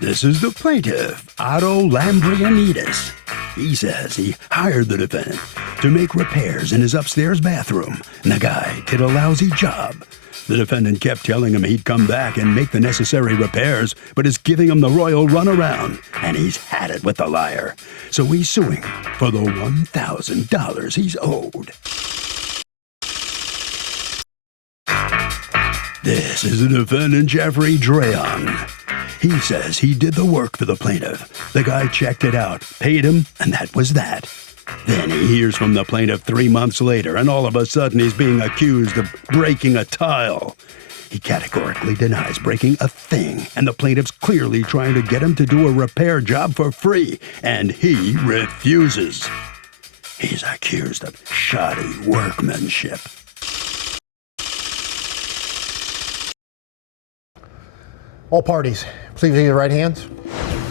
This is the plaintiff, Otto Lambrianidis. He says he hired the defendant to make repairs in his upstairs bathroom, and the guy did a lousy job. The defendant kept telling him he'd come back and make the necessary repairs, but is giving him the royal runaround, and he's had it with the liar. So he's suing for the $1,000 he's owed. This is the defendant, Jeffrey Drayon. He says he did the work for the plaintiff. The guy checked it out, paid him, and that was that. Then he hears from the plaintiff 3 months later, and all of a sudden he's being accused of breaking a tile. He categorically denies breaking a thing, and the plaintiff's clearly trying to get him to do a repair job for free, and he refuses. He's accused of shoddy workmanship. All parties, please raise your right hands.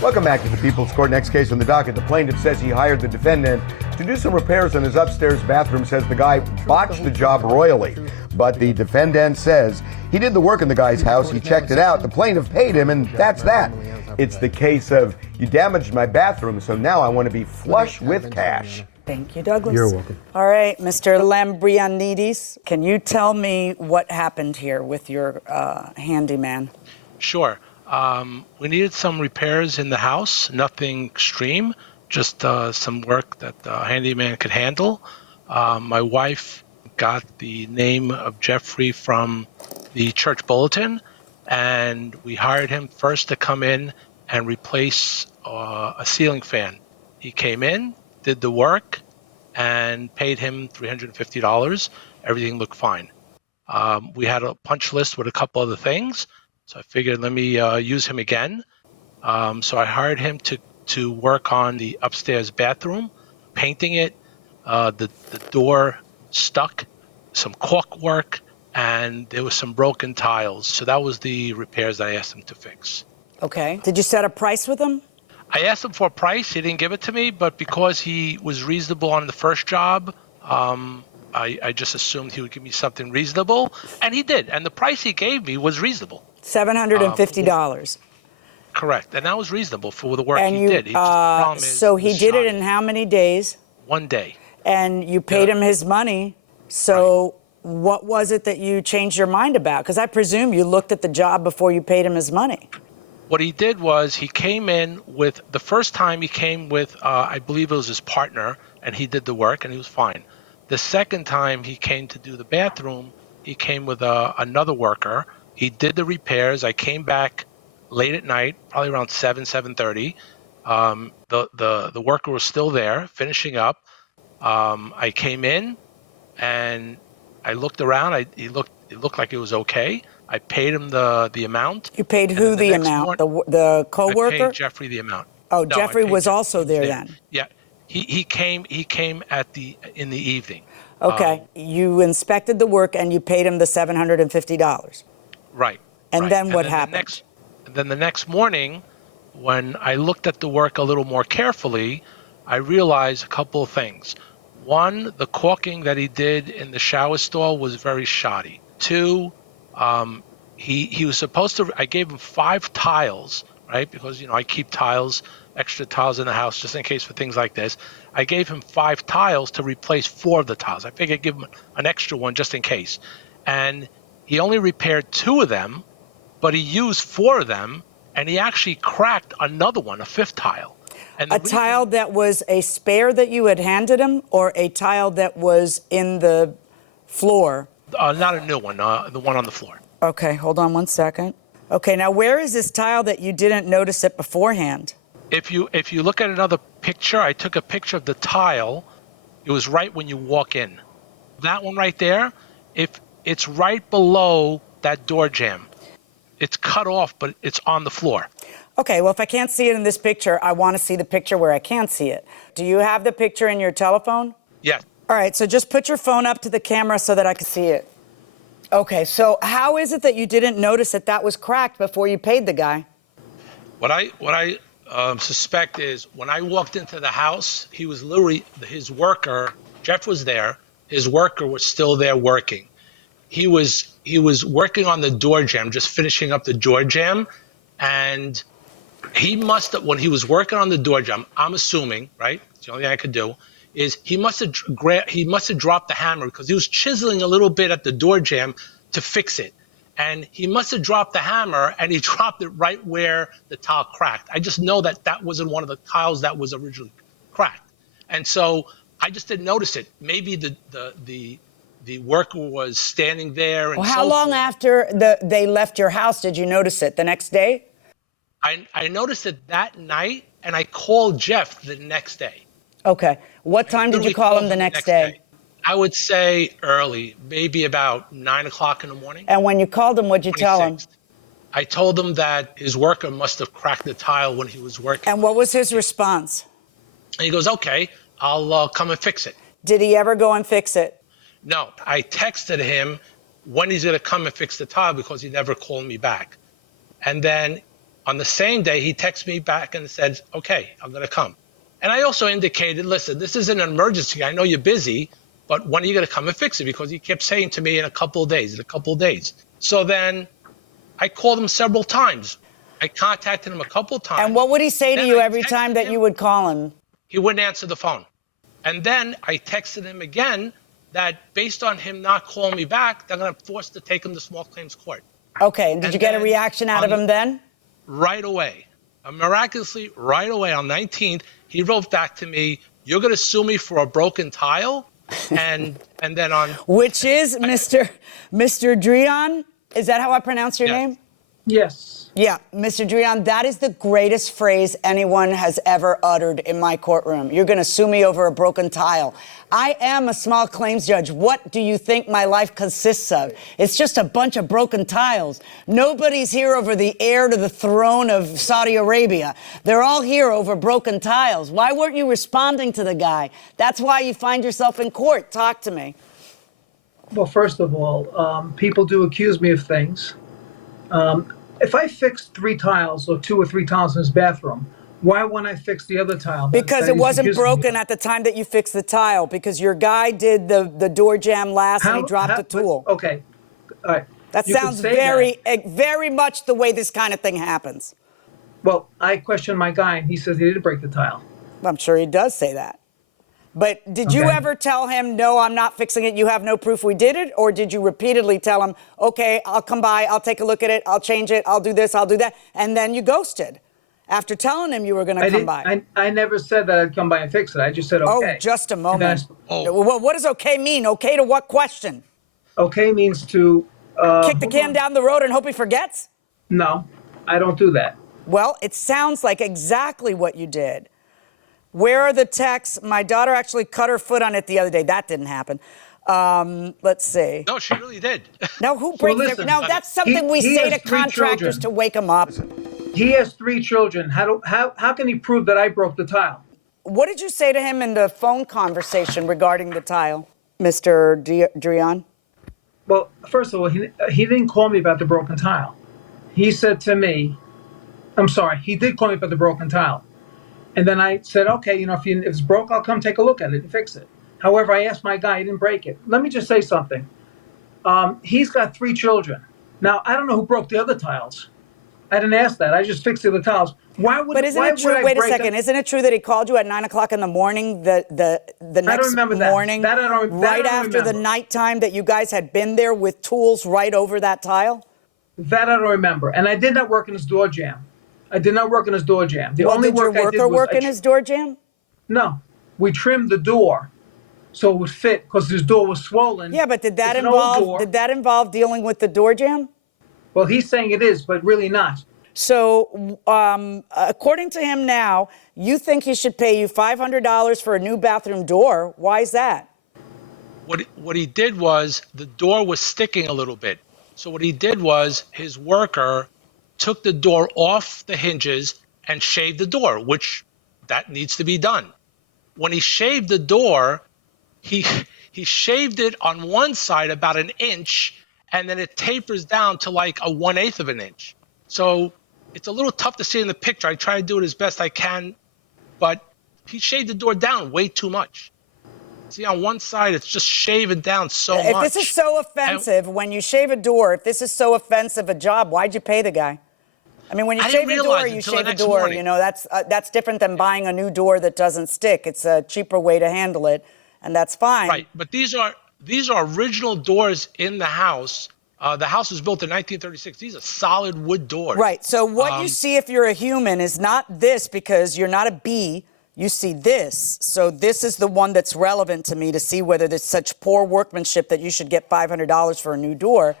Welcome back to the People's Court. Next case on the docket. The plaintiff says he hired the defendant to do some repairs in his upstairs bathroom, says the guy botched the job royally. But the defendant says he did the work in the guy's house, he checked it out, the plaintiff paid him, and that's that. It's the case of, you damaged my bathroom, so now I want to be flush with cash. Thank you, Douglas. You're welcome. All right, Mr. Lambrianidis, can you tell me what happened here with your handyman? Sure. We needed some repairs in the house, nothing extreme, just some work that the handyman could handle. My wife got the name of Jeffrey from the church bulletin, and we hired him first to come in and replace a ceiling fan. He came in, did the work, and paid him $350. Everything looked fine. We had a punch list with a couple other things. So I figured, let me use him again. So I hired him to work on the upstairs bathroom, painting it. The door stuck, some caulk work, and there was some broken tiles. So that was the repairs that I asked him to fix. Okay. Did you set a price with him? I asked him for a price. He didn't give it to me, but because he was reasonable on the first job, I just assumed he would give me something reasonable, and he did. And the price he gave me was reasonable. $750. Correct, and that was reasonable for the work And he you, did. so he did it in how many days? 1 day. And you paid him his money. So what was it that you changed your mind about? Because I presume you looked at the job before you paid him his money. What he did was he came in with, the first time he came with, I believe it was his partner, and he did the work, and he was fine. The second time he came to do the bathroom, he came with another worker. He did the repairs. I came back late at night, probably around 7:30. The worker was still there, finishing up. I came in, and I looked around. It looked like it was okay. I paid him the amount. You paid who the amount? The co-worker? I paid Jeffrey the amount. Oh, No, Jeffrey was Jeffrey. also there then. Yeah, he came in the evening. Okay, you inspected the work and you paid him the $750. Right. And right. then what happened? Then the next morning, when I looked at the work a little more carefully, I realized a couple of things. One, the caulking that he did in the shower stall was very shoddy. Two, he was supposed to, I gave him 5 tiles, right? Because, I keep tiles, extra tiles in the house just in case for things like this. I gave him 5 tiles to replace 4 of the tiles. I figured I'd give him an extra one just in case. And he only repaired 2 of them, but he used 4 of them, and he actually cracked another one, a 5th tile. And A tile that was a spare that you had handed him, or a tile that was in the floor? Not a new one, the one on the floor. Okay, hold on one second. Okay, now where is this tile that you didn't notice it beforehand? If you look at another picture, I took a picture of the tile. It was right when you walk in. That one right there, if it's right below that door jamb. It's cut off, but it's on the floor. Okay, well, if I can't see it in this picture, I want to see the picture where I can see it. Do you have the picture in your telephone? Yes. All right, so just put your phone up to the camera so that I can see it. Okay, so how is it that you didn't notice that was cracked before you paid the guy? What I suspect is when I walked into the house, he was literally, his worker, Jeff was there, his worker was still there working. He was working on the door jamb, just finishing up the door jamb, and He must have, when he was working on the door jam, I'm assuming, right? It's the only thing I could do, is he must have dropped the hammer because he was chiseling a little bit at the door jam to fix it. And he must have dropped the hammer and he dropped it right where the tile cracked. I just know that that wasn't one of the tiles that was originally cracked. And so I just didn't notice it. Maybe the worker was standing there. And well, how long after they left your house did you notice it? The next day? I noticed it that night, and I called Jeff the next day. Okay. What time did you call him the next day? I would say early, maybe about 9 o'clock in the morning. And when you called him, what'd you tell him? I told him that his worker must have cracked the tile when he was working. And what was his response? And he goes, okay, I'll come and fix it. Did he ever go and fix it? No, I texted him when he's going to come and fix the tile because he never called me back. And then on the same day, he texted me back and said, okay, I'm going to come. And I also indicated, listen, this is an emergency. I know you're busy, but when are you going to come and fix it? Because he kept saying to me in a couple of days. So then I called him several times. I contacted him a couple of times. And what would he say to you every time that you would call him? He wouldn't answer the phone. And then I texted him again that based on him not calling me back, they're going to force to take him to small claims court. Okay, and did you get a reaction out of him then? Right away. Miraculously, right away on 19th, he wrote back to me, you're going to sue me for a broken tile? And then on... Which is Mr. Drian? Is that how I pronounce your name? Yes. Yeah, Mr. Drian, that is the greatest phrase anyone has ever uttered in my courtroom. You're going to sue me over a broken tile. I am a small claims judge. What do you think my life consists of? It's just a bunch of broken tiles. Nobody's here over the heir to the throne of Saudi Arabia. They're all here over broken tiles. Why weren't you responding to the guy? That's why you find yourself in court. Talk to me. Well, first of all, people do accuse me of things. If I fixed 3 tiles or 2 or 3 tiles in his bathroom, why wouldn't I fix the other tile? Because it wasn't broken at the time that you fixed the tile, because your guy did the door jam last and he dropped the tool. Okay. All right. That You sounds could say very much the way this kind of thing happens. Well, I questioned my guy, and he says he didn't break the tile. I'm sure he does say that. But did you ever tell him, no, I'm not fixing it, you have no proof we did it? Or did you repeatedly tell him, okay, I'll come by, I'll take a look at it, I'll change it, I'll do this, I'll do that, and then you ghosted after telling him you were going to come by? I never said that I'd come by and fix it. I just said okay. Oh, just a moment. Well, what does okay mean? Okay to what question? Okay means to... kick the can down the road and hope he forgets? No, I don't do that. Well, it sounds like exactly what you did. Where are the texts? My daughter actually cut her foot on it the other day. That didn't happen. Let's see. No, she really did. Now, who breaks their... Now, that's something we say to contractors to wake them up. He has 3 children. How can he prove that I broke the tile? What did you say to him in the phone conversation regarding the tile, Mr. Drian? Well, first of all, he didn't call me about the broken tile. He said to me, I'm sorry, he did call me about the broken tile. And then I said, okay, if it's broke, I'll come take a look at it and fix it. However, I asked my guy, he didn't break it. Let me just say something. He's got 3 children. Now, I don't know who broke the other tiles. I didn't ask that. I just fixed the other tiles. But isn't it true? Wait a second. Isn't it true that he called you at 9 o'clock in the morning, the next morning, right after the nighttime that you guys had been there with tools right over that tile? That I don't remember. And I did not work in his door jam. The did only work your worker work in his door jam? No. We trimmed the door so it would fit because his door was swollen. Yeah, but did that involve dealing with the door jam? Well, he's saying it is, but really not. So, according to him now, you think he should pay you $500 for a new bathroom door. Why is that? What he did was the door was sticking a little bit. So what he did was his worker took the door off the hinges and shaved the door, which that needs to be done. When he shaved the door, he shaved it on one side about 1 inch, and then it tapers down to like a 1/8 of an inch. So it's a little tough to see in the picture. I try to do it as best I can, but he shaved the door down way too much. See, on one side, it's just shaving down so much. If this is so offensive, when you shave a door, if this is so offensive a job, why'd you pay the guy? I mean, when you I shave didn't a door, realize you until the shave a next door. morning. You know, that's different than buying a new door that doesn't stick. It's a cheaper way to handle it, and that's fine. Right, but these are original doors in the house. The house was built in 1936. These are solid wood doors. Right. So what you see if you're a human is not this, because you're not a bee. You see this. So this is the one that's relevant to me to see whether there's such poor workmanship that you should get $500 for a new door.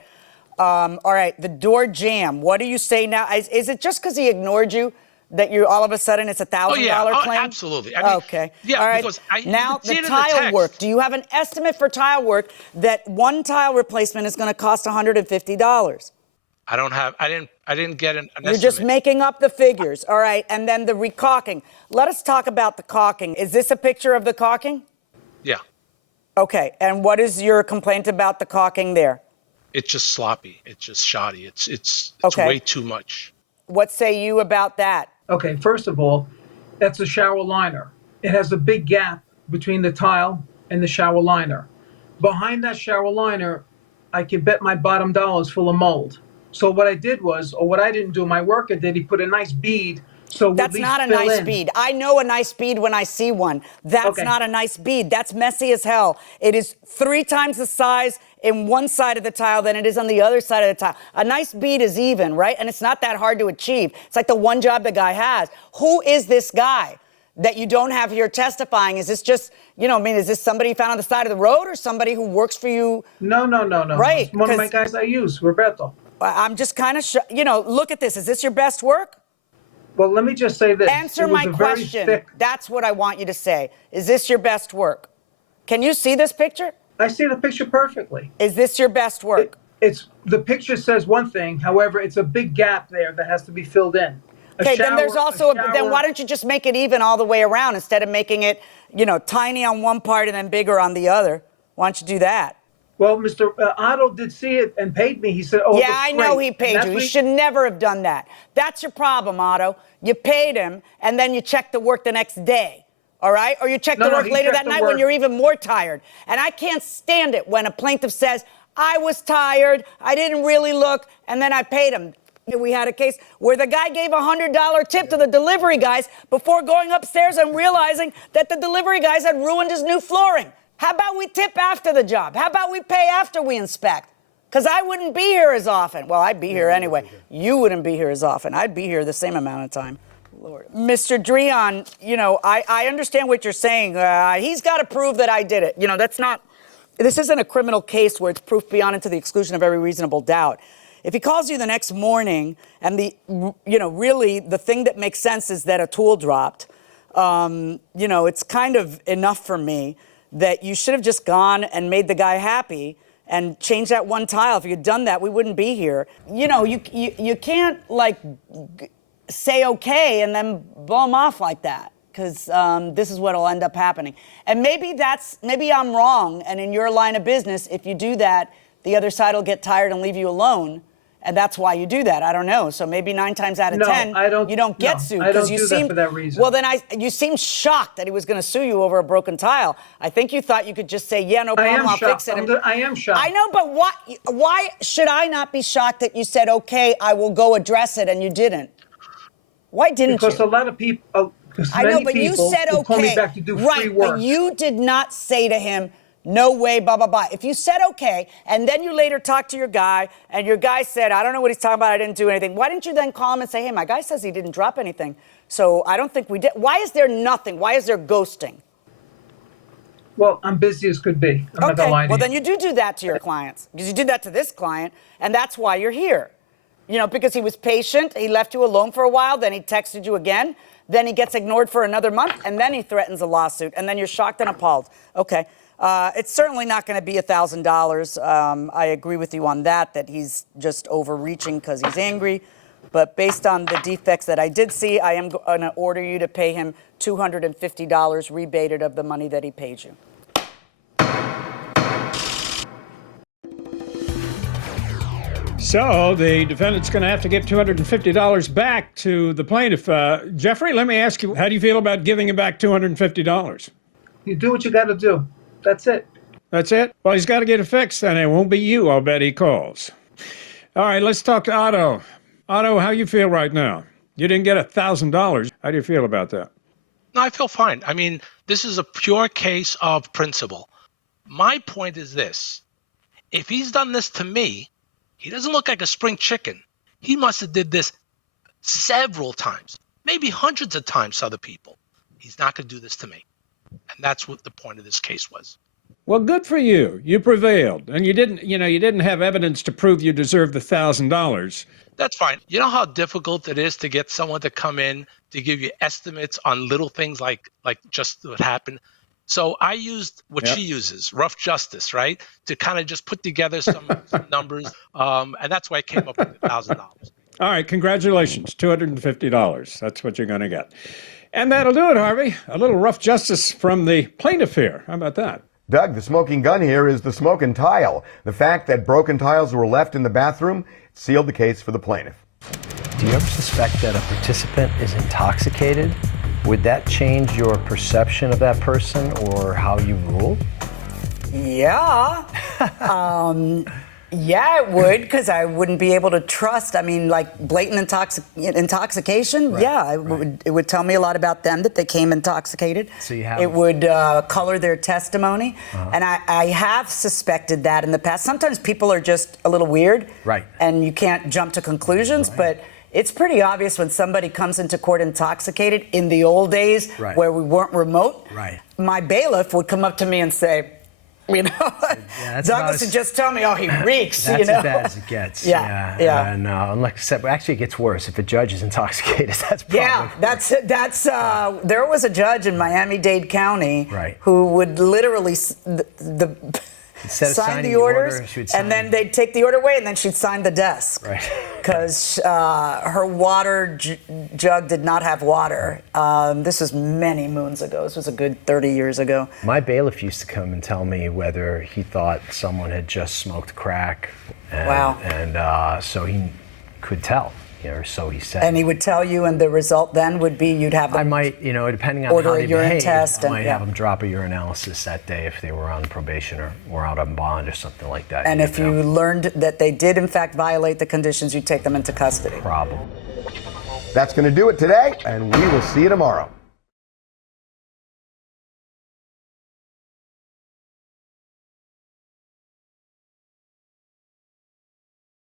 All right, the door jamb. What do you say now? Is it just because he ignored you that you all of a sudden it's $1,000 claim? Absolutely. I mean, okay. Yeah, all right. because now you the can see it in the tile text. work. Do you have an estimate for tile work that one tile replacement is going to cost $150? I don't have. I didn't get an You're estimate. just making up the figures. All right. And then the recaulking. Let us talk about the caulking. Is this a picture of the caulking? Yeah, Okay. And what is your complaint about the caulking there? it's just sloppy. It's just shoddy. It's Okay. way too much. What say you about that? Okay, first of all, that's a shower liner. It has a big gap between the tile and the shower liner. Behind that shower liner, I could bet my bottom dollar is full of mold. So what I did was, or what I didn't do, my worker did, he put a nice bead. So That's not a nice bead. I know a nice bead when I see one. That's Okay. not a nice bead. That's messy as hell. It is 3 times the size in one side of the tile than it is on the other side of the tile. A nice bead is even, right? And it's not that hard to achieve. It's like the one job the guy has. Who is this guy that you don't have here testifying? Is this just, I mean, is this somebody you found on the side of the road or somebody who works for you? No. Right, It's one of my 'cause- guys I use, Roberto. I'm just kind of, look at this. Is this your best work? Well, let me just say this. Answer It was my a very question. thick- That's what I want you to say. Is this your best work? Can you see this picture? I see the picture perfectly. Is this your best work? It's the picture says one thing, however, it's a big gap there that has to be filled in. Okay, then there's also then why don't you just make it even all the way around instead of making it, tiny on one part and then bigger on the other? Why don't you do that? Well, Mr. Otto did see it and paid me. He said, "Oh, it Yeah, looks I know great." he And paid that's you. He what should never have done that. That's your problem, Otto. You paid him and then you checked the work the next day. All right? Or you check No, the no, work he later checked that the night when work. you're even more tired. And I can't stand it when a plaintiff says, I was tired, I didn't really look, and then I paid him. We had a case where the guy gave a $100 tip to the delivery guys before going upstairs and realizing that the delivery guys had ruined his new flooring. How about we tip after the job? How about we pay after we inspect? Because I wouldn't be here as often. Well, I'd be here anyway. You wouldn't be here as often. I'd be here the same amount of time. Lord. Mr. Dreon, I understand what you're saying. He's got to prove that I did it. This isn't a criminal case where it's proof beyond and to the exclusion of every reasonable doubt. If he calls you the next morning and really the thing that makes sense is that a tool dropped, it's kind of enough for me that you should have just gone and made the guy happy and changed that one tile. If you had done that, we wouldn't be here. You can't say okay and then blow him off like that, because this is what'll end up happening. And maybe I'm wrong, and in your line of business, if you do that, the other side will get tired and leave you alone, and that's why you do that. I don't know. So maybe 9 times out of 10, you don't get sued. I don't you do that for that reason. Well, then you seem shocked that he was going to sue you over a broken tile. I think you thought you could just say, yeah, no problem, I'll fix it. I am shocked. I know, but why should I not be shocked that you said, okay, I will go address it, and you didn't? Why didn't you? Because a lot of people, I know, but you said will okay. call me back to do right, free work. but you did not say to him, no way, blah, blah, blah. If you said okay, and then you later talked to your guy, and your guy said, I don't know what he's talking about, I didn't do anything, why didn't you then call him and say, hey, my guy says he didn't drop anything, so I don't think we did. Why is there nothing? Why is there ghosting? Well, I'm busy as could be. I'm not Okay, gonna lie to well, you. then you do that to your clients, because you did that to this client, and that's why you're here. Because he was patient, he left you alone for a while, then he texted you again, then he gets ignored for another month, and then he threatens a lawsuit, and then you're shocked and appalled. Okay, it's certainly not going to be $1,000. I agree with you on that he's just overreaching because he's angry. But based on the defects that I did see, I am going to order you to pay him $250 rebated of the money that he paid you. So the defendant's going to have to give $250 back to the plaintiff. Jeffrey, let me ask you, how do you feel about giving him back $250? You do what you got to do. That's it. That's it? Well, he's got to get it fixed, and it won't be you, I'll bet he calls. All right, let's talk to Otto. Otto, how you feel right now? You didn't get $1,000. How do you feel about that? No, I feel fine. I mean, this is a pure case of principle. My point is this. If he's done this to me, he doesn't look like a spring chicken. He must have did this several times, maybe hundreds of times to other people. He's not going to do this to me. And that's what the point of this case was. Well, good for you. You prevailed. And you didn't have evidence to prove you deserved the $1,000. That's fine. You know how difficult it is to get someone to come in to give you estimates on little things like just what happened? So I used what she uses, rough justice, right, to kind of just put together some numbers. And that's why I came up with $1,000. All right, congratulations, $250. That's what you're going to get. And that'll do it, Harvey. A little rough justice from the plaintiff here. How about that? Doug, the smoking gun here is the smoking tile. The fact that broken tiles were left in the bathroom sealed the case for the plaintiff. Do you ever suspect that a participant is intoxicated? Would that change your perception of that person or how you rule? Yeah. Yeah, it would, because I wouldn't be able to trust. I mean, like blatant intoxication. Right, yeah, it would tell me a lot about them that they came intoxicated. So you have. It would color their testimony, and I have suspected that in the past. Sometimes people are just a little weird, right? And you can't jump to conclusions, but it's pretty obvious when somebody comes into court intoxicated. In the old days, where we weren't remote, my bailiff would come up to me and say, you know, Douglas would just tell me, oh, he reeks. That's you know? as bad as it gets. Yeah. And like I said, actually, it gets worse. If a judge is intoxicated, that's probably that's. There was a judge in Miami-Dade County who would literally sign the order, and then they'd take the order away, and then she'd sign the desk. Because her water jug did not have water. This was many moons ago. This was a good 30 years ago. My bailiff used to come and tell me whether he thought someone had just smoked crack. And so he could tell. Or so he said. And he would tell you, and the result then would be you'd have them. I might, depending on order how they a urine behave, test. I might have them drop a urinalysis that day if they were on probation or out on bond or something like that. And if you learned that they did in fact violate the conditions, you'd take them into custody. Problem. That's going to do it today, and we will see you tomorrow.